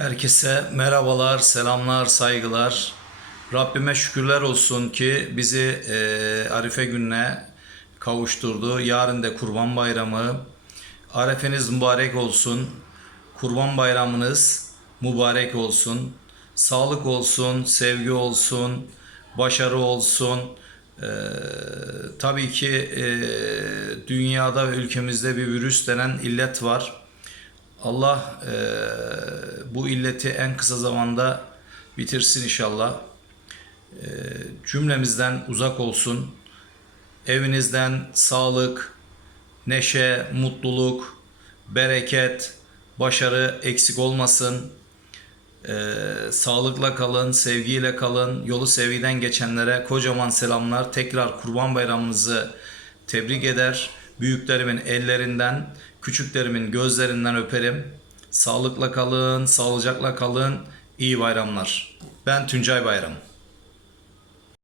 Herkese merhabalar, selamlar, saygılar. Rabbime şükürler olsun ki bizi e, Arife gününe kavuşturdu. Yarın da Kurban Bayramı. Arefeniz mübarek olsun. Kurban Bayramınız mübarek olsun. Sağlık olsun, sevgi olsun, başarı olsun. Ee, tabii ki e, dünyada ve ülkemizde bir virüs denen illet var. Allah e, bu illeti en kısa zamanda bitirsin inşallah. E, cümlemizden uzak olsun. Evinizden sağlık, neşe, mutluluk, bereket, başarı eksik olmasın. E, sağlıkla kalın, sevgiyle kalın. Yolu sevgiden geçenlere kocaman selamlar. Tekrar Kurban Bayramınızı tebrik eder. Büyüklerimin ellerinden, küçüklerimin gözlerinden öperim. Sağlıkla kalın, sağlıcakla kalın. İyi bayramlar. Ben Tuncay Bayram.